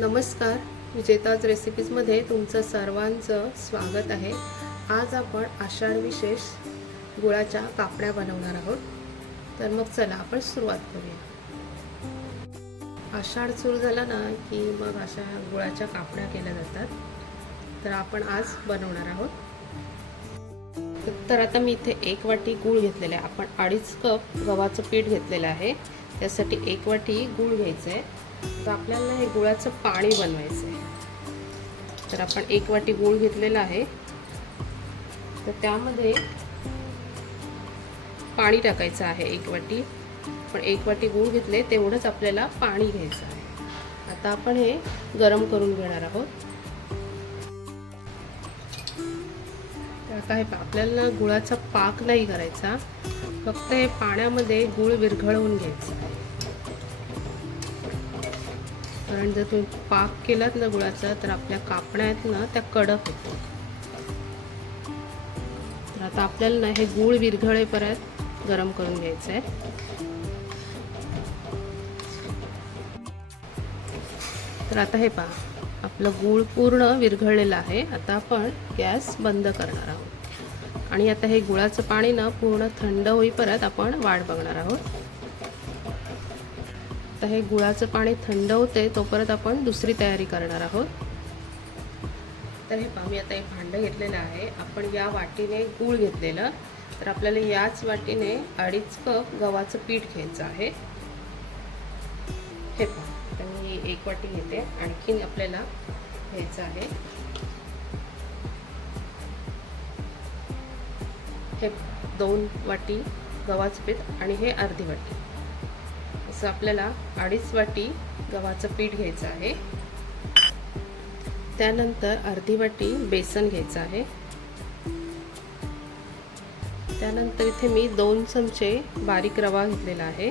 नमस्कार. विजेताज रेसिपीजमध्ये तुमचं सर्वांचं स्वागत आहे. आज आपण आषाढ विशेष गुळाच्या कापड्या बनवणार आहोत. तर मग चला आपण सुरुवात करूया. आषाढ सुरू झाला ना की मग अशा गुळाच्या कापड्या केल्या जातात. तर आपण आज बनवणार आहोत. तर आता मी इथे एक वाटी गूळ घेतलेला आहे. आपण अडीच कप गव्हाचं पीठ घेतलेलं आहे. त्यासाठी एक वाटी गूळ घ्यायचं आहे तर आपल्याला हे गुळाचं पाणी बनवायचं आहे. तर आपण एक वाटी गूळ घेतलेला आहे. तर त्यामध्ये पाणी टाकायचं आहे एक वाटी. पण एक वाटी गूळ घेतले तेवढंच आपल्याला पाणी घ्यायचं आहे. आता आपण हे गरम करून घेणार आहोत. तर आता हे आपल्याला गुळाचा पाक नाही करायचा. फक्त हे पाण्यामध्ये गूळ विरघळवून घ्यायचं आहे. कारण जर तुम्ही पाक केलात ना गुळाचा तर आपल्या कापण्या आहेत ना त्या कडक होतात. तर आता आपल्याला ना हे गूळ विरघळेपर्यंत गरम करून घ्यायचं आहे तर आता हे पहा आपलं गूळ पूर्ण विरघळलेलं आहे. आता आपण गॅस बंद करणार आहोत. आणि आता हे गुळाचं पाणी ना पूर्ण थंड होईपर्यंत आपण वाट बघणार आहोत. आता हे गुळाचं पाणी थंड होते तोपर्यंत आपण दुसरी तयारी करणार आहोत. तर हे पहा मी आता हे भांडं घेतलेलं आहे. आपण या वाटीने गूळ घेतलेलं. तर आपल्याला याच वाटीने अडीच कप गव्हाचं पीठ घ्यायचं आहे. हे पहा मी एक वाटी घेते. आणखीन आपल्याला घ्यायचं आहे. हे दोन वाटी गव्हाचं पीठ आणि हे अर्धी वाटी. असं आपल्याला अडीच वाटी गव्हाचं पीठ घ्यायचं आहे. त्यानंतर अर्धी वाटी बेसन घ्यायचं आहे. त्यानंतर इथे मी दोन चमचे बारीक रवा घेतलेला आहे.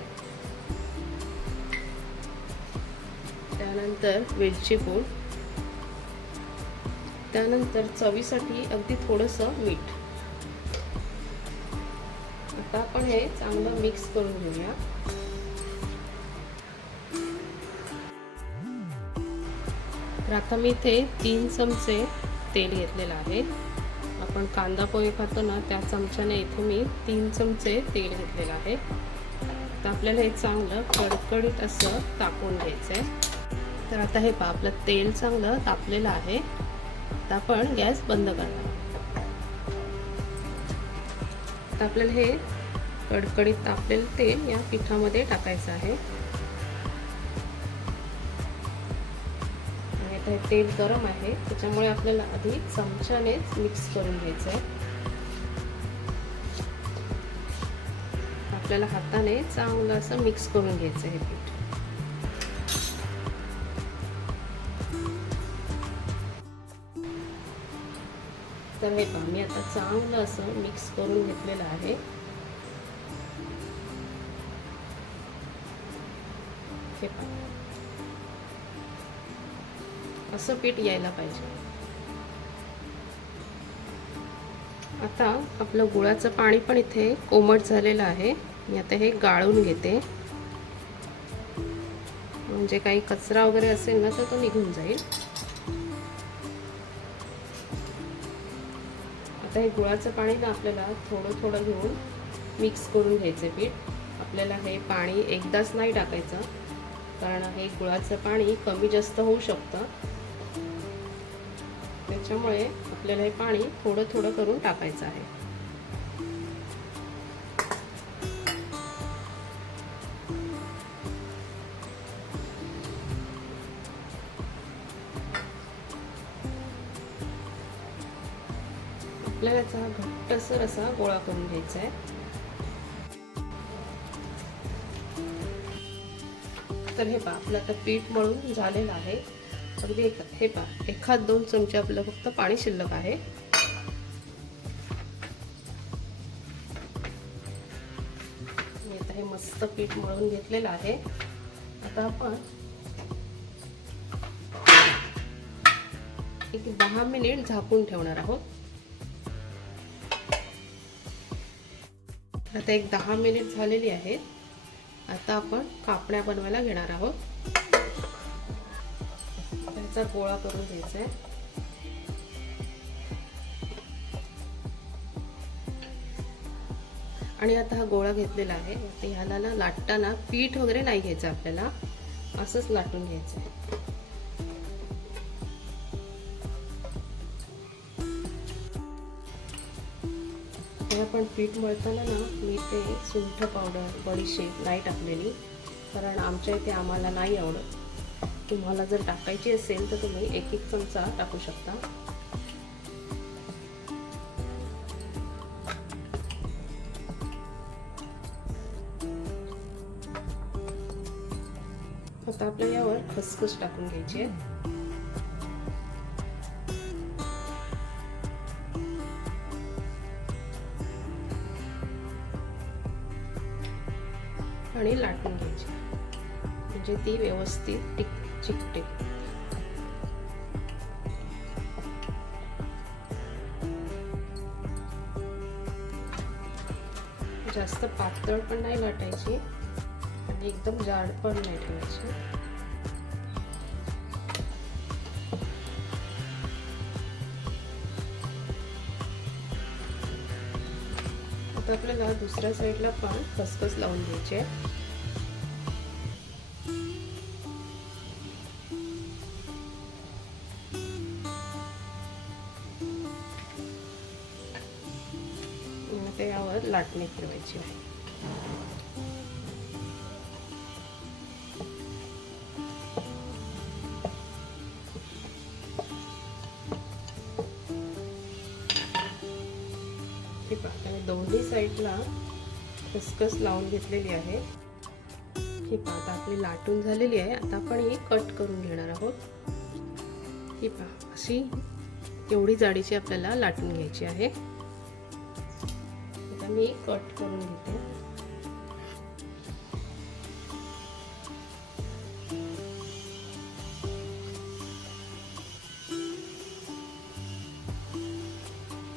त्यानंतर वेलची पूड. त्यानंतर चवीसाठी अगदी थोडंसं मीठ. आता आपण हे चांगलं मिक्स करून घेऊया. तर आता मी इथे तीन चमचे तेल घेतलेलं आहे. आपण कांदा पोहे खातो ना त्या चमच्याने इथे मी तीन चमचे तेल घेतलेलं आहे. तर आपल्याला हे चांगलं कडकडीत असं तापून घ्यायचं आहे तर आता हे पहा आपलं तेल चांगलं तापलेलं आहे. तर आपण गॅस बंद करणार तर आपल्याला हे कडकडीत तापलेलं तेल या पिठामध्ये टाकायचं आहे. आता हे तेल गरम आहे त्याच्यामुळे आपल्याला आधी चमच्यानेच मिक्स करून घ्यायचं आहे आपल्याला हाताने चांगलं असं मिक्स करून घ्यायचं आहे हे पीठ. तर हे पहा मी आता चांगलं असं मिक्स करून घेतलेलं आहे. असं पीठ यायला पाहिजे. आता आपलं गुळाचं पाणी पण इथे कोमट झालेलं आहे. मी आता हे गाळून घेते. म्हणजे काही कचरा वगैरे असेल ना तर तो निघून जाईल. आता हे गुळाचं पाणी ना आपल्याला थोडं थोडं घेऊन मिक्स करून घ्यायचं पीठ. आपल्याला हे पाणी एकदाच नाही टाकायचं. कारण हे गुळाचं पाणी कमी जास्त होऊ शकतं. त्याच्यामुळे आपल्याला हे पाणी थोडं थोडं करून टाकायचं आहे. आपल्याला याचा घट्टसर असा गोळा करून घ्यायचा आहे. तर हे पहा आपलं आता पीठ मळून झालेलं आहे. अगदी एक हे पहा एखाद दोन चमचे आपलं फक्त पाणी शिल्लक आहे. मी आता हे मस्त पीठ मळून घेतलेलं आहे. आता आपण एक दहा मिनिट झाकून ठेवणार आहोत. आता एक दहा मिनिट झालेली आहेत. आता आपण कापण्या बनवायला घेणार आहोत. याचा गोळा करून घ्यायचा आहे आणि आता हा गोळा घेतलेला आहे. आता ह्याला ना लाटताना पीठ वगैरे नाही घ्यायचं आपल्याला. असंच लाटून घ्यायचं आहे पण पीठ मळताना ना मी ते सुंठ पावडर बडीशेप नाही टाकलेली कारण आमच्या इथे आम्हाला नाही आवडत. तुम्हाला जर टाकायची असेल तर तुम्ही एक एक चमचा टाकू शकता. आता आपल्या यावर खसखस टाकून घ्यायची आहे. आणि लाटून घ्यायची. म्हणजे ती व्यवस्थित टिक चिकटे जास्त पातळ पण नाही लाटायची आणि एकदम जाड पण नाही ठेवायची. आता आपल्याला दुसऱ्या साईडला पण खसखस लावून घ्यायची. आहे यावर फिरवायची आहे दोन्ही साईडला खसखस लावून घेतलेली आहे. ही पहा आता आपली लाटून झालेली आहे. आता आपण ही कट करून घेणार आहोत. ही पहा अशी एवढी जाडीची आपल्याला लाटून घ्यायची आहे. मी कट करून घेते.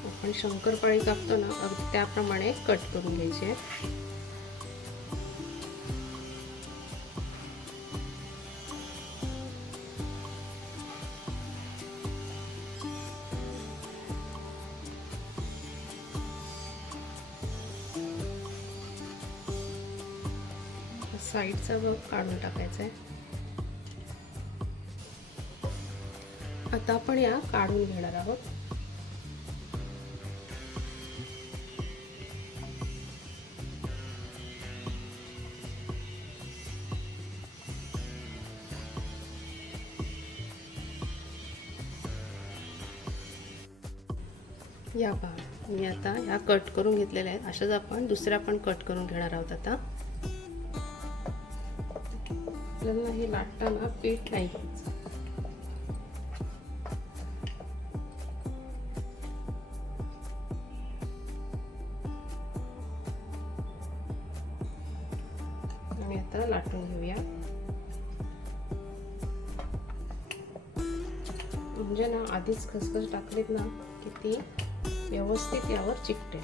आपण शंकरपाळी कापतो ना अगदी त्याप्रमाणे कट करून घ्यायची. साईडचा भाग काढून टाकायचा आहे आता आपण या काढून घेणार आहोत. या पहा मी आता ह्या कट करून घेतलेल्या आहेत. अशाच आपण दुसऱ्या पण कट करून घेणार आहोत आता. आपल्याला हे लाटताना पीठ नाही. आता लाटून घेऊया. म्हणजे ना आधीच खसखस टाकलीत ना की ती व्यवस्थित यावर चिकटे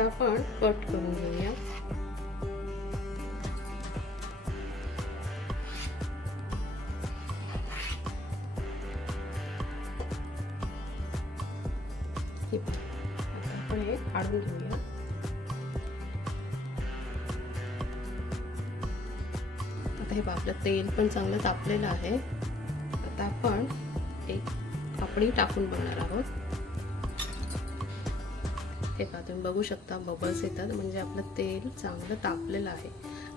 आता आपण कट करून घेऊया. आपण हे काढून घेऊया. आता हे पहा, आपलं तेल पण चांगलं तापलेलं आहे. आता आपण एक कापडी टाकून बघणार आहोत. हे का? तुम्ही बघू शकता बबल्स येतात. म्हणजे आपलं तेल चांगलं तापलेलं आहे.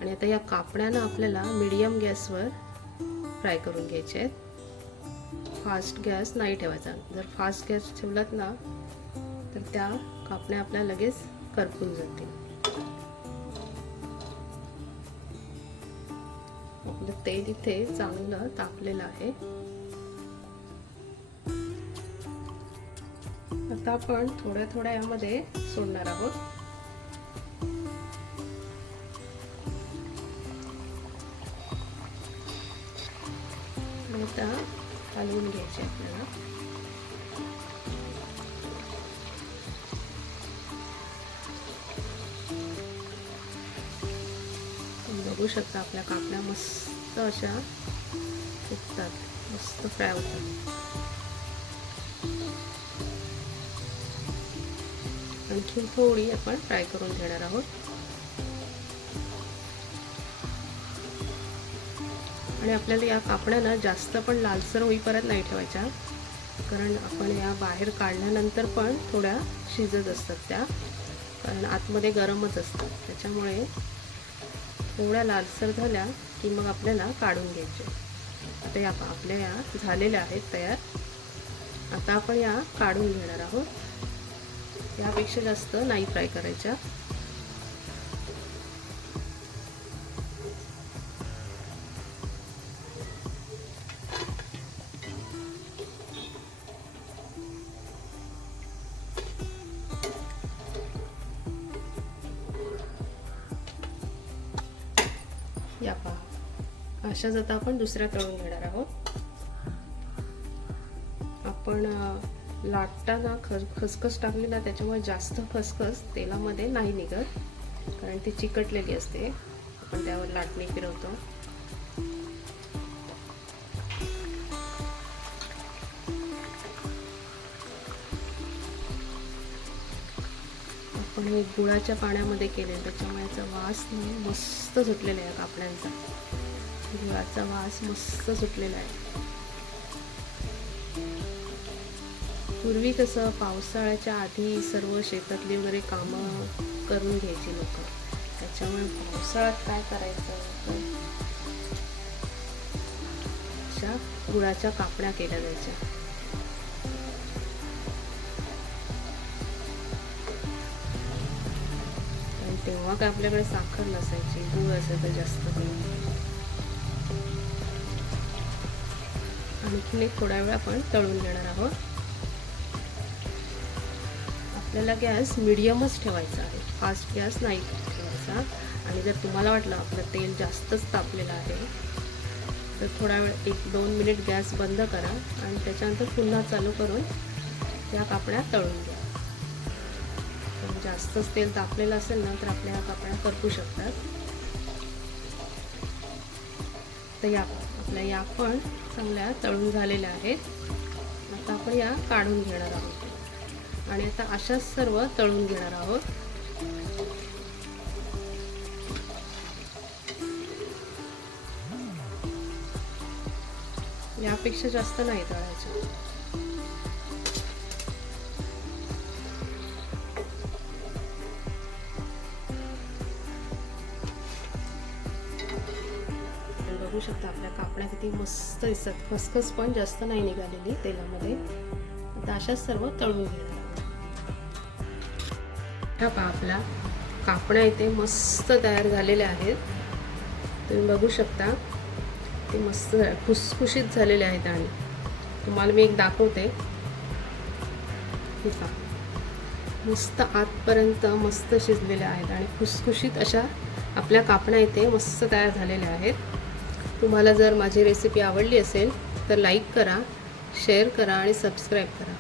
आणि आता या कापड्यानं आपल्याला मीडियम गॅसवर फ्राय करून घ्यायचे आहेत. फास्ट गॅस नाही ठेवायचा. जर फास्ट गॅस ठेवलात ना तर त्या कापण्या आपल्या लगेच करपून जातील. आपलं तेल इथे चांगलं तापलेलं आहे. आता आपण थोड्या थोड्या यामध्ये सोडणार आहोत. आता हलवून घ्यायचे आपल्याला. बघू शकता आपल्या कापड्या मस्त अशा फुटतात मस्त फ्राय होतात. आणखी थोडी आपण फ्राय करून घेणार आहोत. आणि आपल्याला या कापड्याला जास्त पण लालसर होईपर्यंत नाही ठेवायच्या. कारण आपण या बाहेर काढल्यानंतर पण थोड्या शिजत असतात त्या. कारण आतमध्ये गरमच असतात त्याच्यामुळे थोड्या लालसर झाल्या की मग आपल्याला काढून घ्यायचे. आता या आपल्या या झालेल्या आहेत तयार. आता आपण या काढून घेणार आहोत. यापेक्षा जास्त नाही फ्राय करायच्या. या पहा. अशाच आता आपण दुसऱ्या तळून घेणार आहोत. आपण लाटताना खस खसखस टाकली ना त्याच्यामुळे जास्त खसखस तेलामध्ये नाही निघत. कारण ती चिकटलेली असते. आपण त्यावर लाटणी फिरवतो. आपण हे गुळाच्या पाण्यामध्ये केले त्याच्यामुळे याचा वास मस्त सुटलेला आहे कापड्यांचा गुळाचा वास मस्त सुटलेला आहे. पूर्वी कसं पावसाळ्याच्या आधी सर्व शेतातली वगैरे कामं करून घ्यायची लोक. त्याच्यामुळे पावसाळ्यात काय करायचं? अशा गुळाच्या कापड्या केल्या जायच्या. तेव्हा काय आपल्याकडे साखर नसायची गुळ असायचं जास्त करून. आणखीन एक थोड्या वेळ आपण तळून घेणार आहोत. आपल्याला गॅस मिडियमच ठेवायचा आहे. फास्ट गॅस नाही ठेवायचा. आणि जर तुम्हाला वाटलं आपलं तेल जास्तच तापलेलं आहे तर थोडा वेळ एक दोन मिनिट गॅस बंद करा आणि त्याच्यानंतर पुन्हा चालू करून या कापड्या तळून घ्या. जास्तच तेल तापलेलं असेल ना तर आपल्या कापड्या करपू शकतात. तर या आपल्या या पण चांगल्या तळून झालेल्या आहेत. आता आपण या काढून घेणार आहोत. आणि आता अशाच सर्व तळून घेणार आहोत. यापेक्षा जास्त नाही तळायचं. बघू शकता आपल्या कापड्या किती मस्त दिसतात. खसखस पण जास्त नाही निघालेली तेलामध्ये. आता अशाच सर्व तळून घेणार मोठा पहा आपला इथे मस्त तयार झालेल्या आहेत. तुम्ही बघू शकता. ते मस्त खुसखुशीत झालेले आहेत आणि. तुम्हाला मी एक दाखवते. हे मस्त आतपर्यंत मस्त शिजलेल्या आहेत आणि खुसखुशीत अशा आपल्या कापण्या इथे मस्त तयार झालेल्या आहेत. तुम्हाला जर माझी रेसिपी आवडली असेल तर लाईक करा शेअर करा आणि सबस्क्राईब करा.